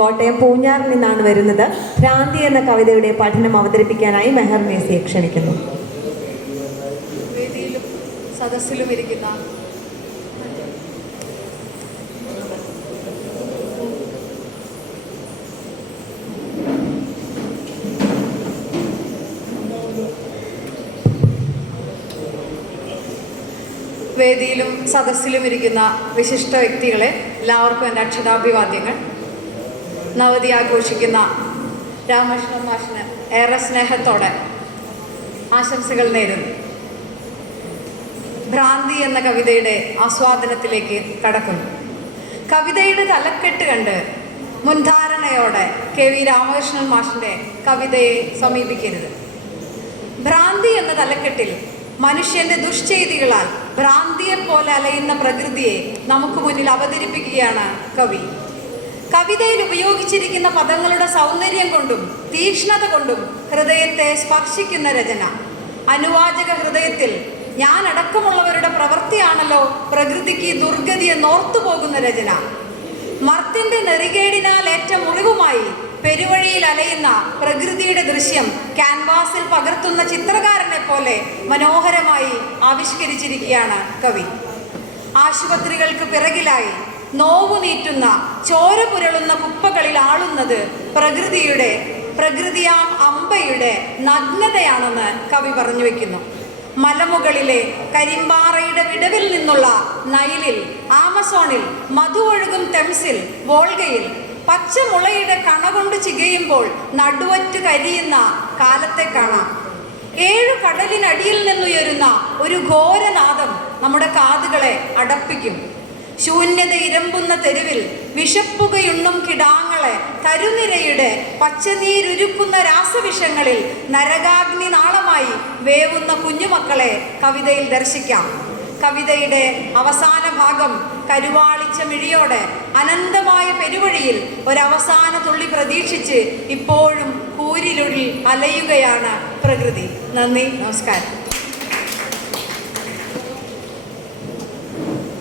കോട്ടയം പൂഞ്ഞാറിൽ നിന്നാണ് വരുന്നത്. ഭ്രാന്തി എന്ന കവിതയുടെ പഠനം അവതരിപ്പിക്കാനായി മെഹർ മേസിയെ ക്ഷണിക്കുന്നു. വേദിയിലും സദസ്സിലും ഇരിക്കുന്ന വേദിയിലും സദസ്സിലും ഇരിക്കുന്ന വിശിഷ്ട വ്യക്തികളെ എല്ലാവർക്കും എന്റെ അക്ഷരാഭിവാദ്യങ്ങൾ നവതി ആഘോഷിക്കുന്ന രാമകൃഷ്ണൻ മാഷിന് ഏറെ സ്നേഹത്തോടെ ആശംസകൾ നേരുന്നു. ഭ്രാന്തി എന്ന കവിതയുടെ ആസ്വാദനത്തിലേക്ക് കടക്കുന്നു. കവിതയുടെ തലക്കെട്ട് കണ്ട് മുൻധാരണയോടെ കെ വി രാമകൃഷ്ണൻ മാഷിന്റെ കവിതയെ സമീപിക്കരുത്. ഭ്രാന്തി എന്ന തലക്കെട്ടിൽ മനുഷ്യന്റെ ദുഷ്ചെയ്തികളാൽ ഭ്രാന്തിയെ പോലെ അലയുന്ന പ്രകൃതിയെ നമുക്ക് മുന്നിൽ അവതരിപ്പിക്കുകയാണ് കവി. കവിതയിൽ ഉപയോഗിച്ചിരിക്കുന്ന പദങ്ങളുടെ സൗന്ദര്യം കൊണ്ടും തീക്ഷ്ണത കൊണ്ടും ഹൃദയത്തെ സ്പർശിക്കുന്ന രചന. അനുവാചക ഹൃദയത്തിൽ ഞാൻ അടക്കമുള്ളവരുടെ പ്രവൃത്തിയാണല്ലോ പ്രകൃതിക്ക് ദുർഗതിയെ നോർത്തു പോകുന്ന രചന. മർത്തിന്റെ നെറികേടിനാൽ ഏറ്റ മുറിവുമായി പെരുവഴിയിൽ അലയുന്ന പ്രകൃതിയുടെ ദൃശ്യം ക്യാൻവാസിൽ പകർത്തുന്ന ചിത്രകാരനെ പോലെ മനോഹരമായി ആവിഷ്കരിച്ചിരിക്കുകയാണ് കവി. ആശുപത്രികൾക്ക് പിറകിലായി നോവു നീറ്റുന്ന ചോര പുരളുന്ന കുപ്പകളിൽ ആളുന്നത് പ്രകൃതിയുടെ പ്രകൃതിയാം അമ്പയുടെ നഗ്നതയാണെന്ന് കവി പറഞ്ഞു വെക്കുന്നു. മലമുകളിലെ കരിമ്പാറയുടെ വിടവിൽ നിന്നുള്ള നൈലിൽ ആമസോണിൽ മധു ഒഴുകും തെംസിൽ വോൾഗയിൽ പച്ചമുളയുടെ കണ കൊണ്ട് ചികയുമ്പോൾ നടുവറ്റ് കരിയുന്ന കാലത്തെ കാണാം. ഏഴു കടലിനടിയിൽ നിന്നുയരുന്ന ഒരു ഘോരനാദം നമ്മുടെ കാതുകളെ അടപ്പിക്കും. ശൂന്യത ഇരമ്പുന്ന തെരുവിൽ വിഷപ്പുകയുണ്ണും കിടാങ്ങളെ കരുനിരയുടെ പച്ചനീരുരുക്കുന്ന രാസവിഷങ്ങളിൽ നരകാഗ്നി നാളമായി വേവുന്ന കുഞ്ഞുമക്കളെ കവിതയിൽ ദർശിക്കാം. കവിതയുടെ അവസാന ഭാഗം കരുവാളിച്ച മിഴിയോടെ അനന്തമായ പെരുവഴിയിൽ ഒരവസാന തുള്ളി പ്രതീക്ഷിച്ച് ഇപ്പോഴും കൂരിലുള്ളിൽ അലയുകയാണ് പ്രകൃതി. നന്ദി നമസ്കാരം.